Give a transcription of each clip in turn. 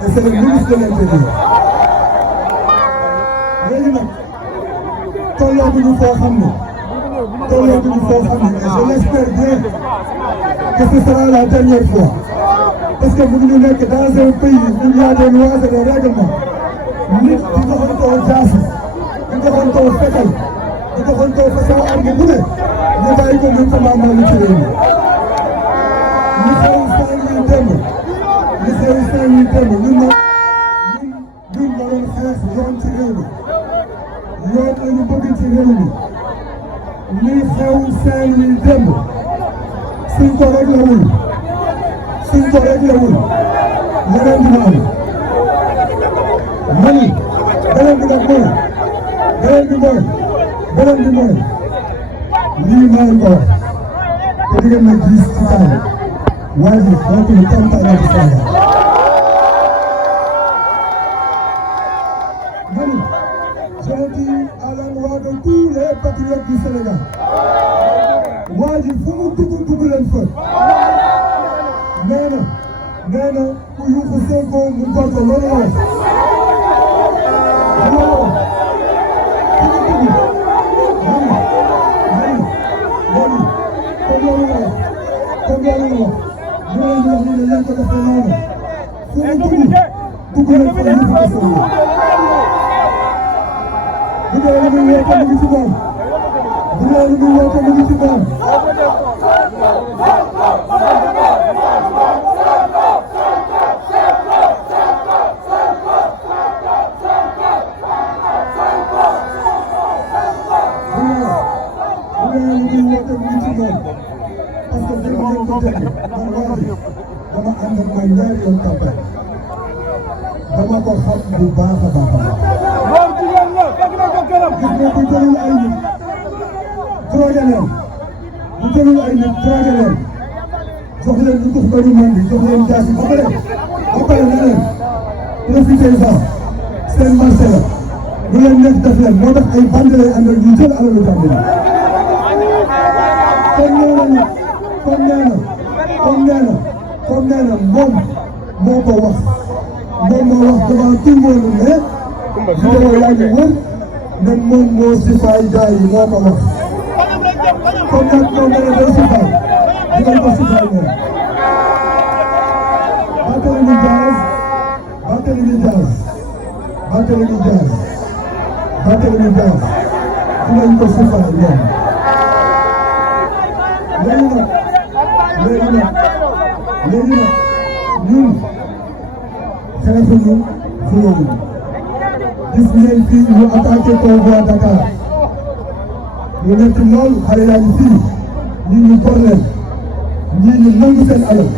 C'est le ministre de l'Intérieur. léegi nag tolloo bi ñu foo xam ne et je l'espère bien que ce sera la dernière fois parce que mu ngi nekk dans un pays où il y a des lois et des règlements nit di doxantoo jaasi di doxantoo fetal di doxantoo façon arme bu ne ñu bàyyi ko muy commandement ci réew mi li xew Saint-Louis démb ñun ma doon xeex yoon ci réew mi yoon la ñu bëgg ci réew mi li xew Saint-Louis démb suñ ko réglewul leneen dina am mani beneen bi nag mooy lii maa ngi ko wax te di ngeen ma gis ci kanam waaye bi moo ko ñu campagne ci Sénégal mani je le dis à l'endroit de tous les patriotes du Sénégal waa ji fu mu dugg leen fa nee na ku yuuxu Sonko mu gor ko loolu la wax dama ko xam bu baax a baax a baax. gis nga bu jëlul ay nit drogué leen bu jëlul ay nit drogué leen jox leen lu tux bëri mën bi jox leen jaasi ba pare na leen profitez-en seen marché la lu leen nekk def leen moo tax ay bande lay àndal ñu jël alalu jàmbur kon nee na moom moo ko wax devant tout le monde ne vidéo yaa ngi wër ne moom moo si fay gars yi moo ko wax kon nag moom nee na day si fay dinañ ko si fay ñoom Barthélémy Dias dinañ ko si fay ñoom léegi nag ñun xeexuñu xulóowu gis ngeen fii ñu attaqué convoi Dakar ñu nekk lool xale yaa ngi fii ñii ñu bor leen ñii ñu nangu seen alal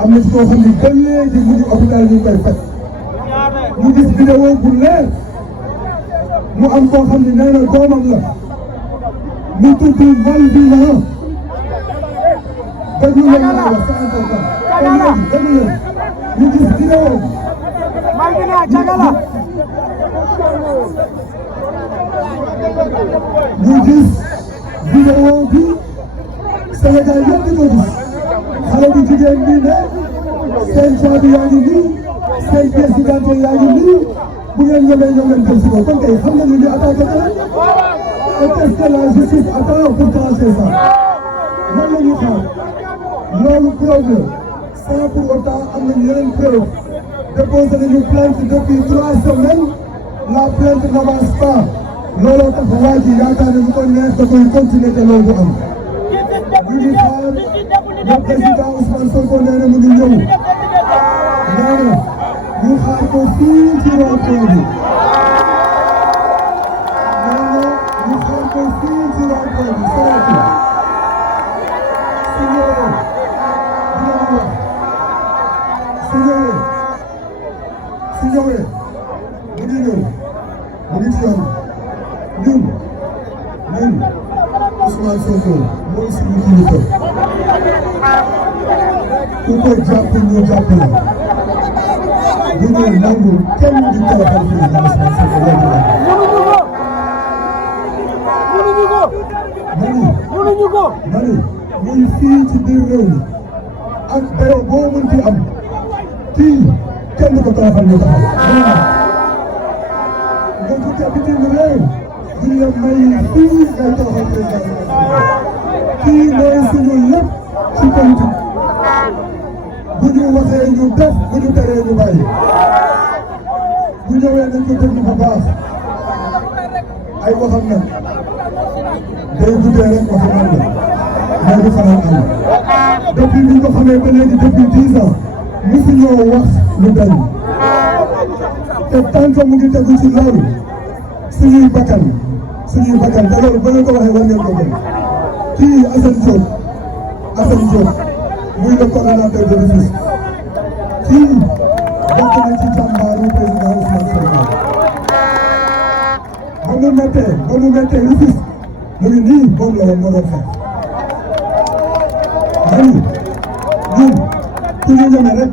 am na ci koo xam ne ba léegi mu ngi hôpital ñu koy faj ñu gis vidéo bu leer mu am koo xam ne nee na doomam la mu tudd Mal Bineha déglu leen ma wax c'est important déglu leen ñu gis vidéo Mal Bineha Cagala ñu gis vidéo bi Sénégal yëpp di ko gis xale bu jigéen bi ne seen caabi yaa ngi nii seen pièce d'identité yaa ngi nii bu ngeen ñëwee ñoo leen jël si ko kon tey xam nga ni li attaqué na leen est-ce que la justice attend pour trancher ça lan la ñuy xaar loolu preuve sans pour autant am nañu yeneen preuve déposé nañu plainte depuis 3 semaines la plainte n'avance pas looloo tax waa ji yaakaar ne lu ko neex da koy continuer te loolu du am ñu ngi xaar le président Ousmane Sonko nee na mu ngi ñëw nee na ñu xaar ko fii ci rond-point bi nee na ñu xaar ko fii ci rond-point bi Sonatel su ñëwee dina ñu wax su ñëwee mu ngi ñëw mu ngi ci yoon ñun Ousmane Sonko mooy suñu kilifa ku ko jàpp ñu jàpp la ñu ñëw nangu kenn di toroxal président Ousmane Sonko mënuñu ko mani muy fii ci biir réew mi ak dayoo boo mënti am kii kenn du ko toroxal ñu taxaw nga jóge bitim réew duñ la may fii ngay toroxal président kii mooy suñu lépp ci politique bu ñu waxee ñu def bu ñu teree ñu bàyyi bu ñëwee nañ ko déglu bu baax ay waxam nag day guddee rek waxi man la mais du fanaan am depuis bi ñu ko xamee ba léegi depuis 10 ans musu ñoo wax lu dañ te tant que mu ngi tegu ci loolu suñuy bakkan te loolu ba nga ko waxee war ngeen ko gëm kii Assane Diop muy le coordonnateur de Rufisque kii bokk na ci jàmbaaru président Ousmane Sonko ba mu méttee Rufisque mu ngi nii moom la woon moo doon xeex mani ñun ku ñu ñeme rek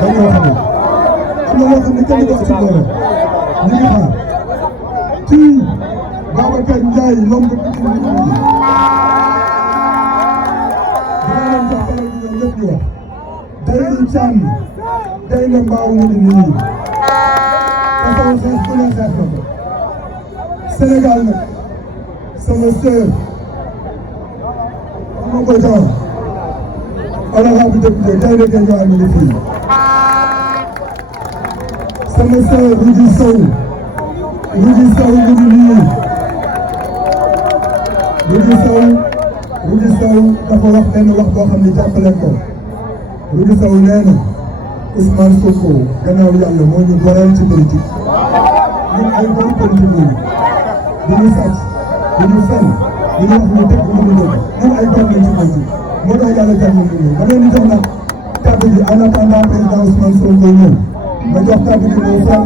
dañoo xam ne am na loo xam ne kenn du ko ci boole ñu ngi xaar kii Babacar Ndiaye lomb bi ci nit ñi dina leen jox xelal bi ñoom ñëpp ñu wax day di càmm day na mbaaw mu di nii façon xeex bu ne xeex na ko Sénégal nag sama sœur ma koy jox honorable député tey rek ñu am ni fii sama sœur Rougui Sow mu ngi nii Rougui Sow dafa wax benn wax boo xam ne jàppaleen ko Rougui Sow nee na Ousmane Sonko gannaaw yàlla moo ñu goreel ci politique ñun ay bonne politique lañu du ñu sàcc du ñu fen du ñu wax lu dëgg lu ñu dëgg ñun ay bonne lañu ci politique moo tax yàlla jàmm ñu ñëw ma leen di jox nag kàddu gi en attendant président Ousmane Sonko ñëw ma jox kàddu gi mon frère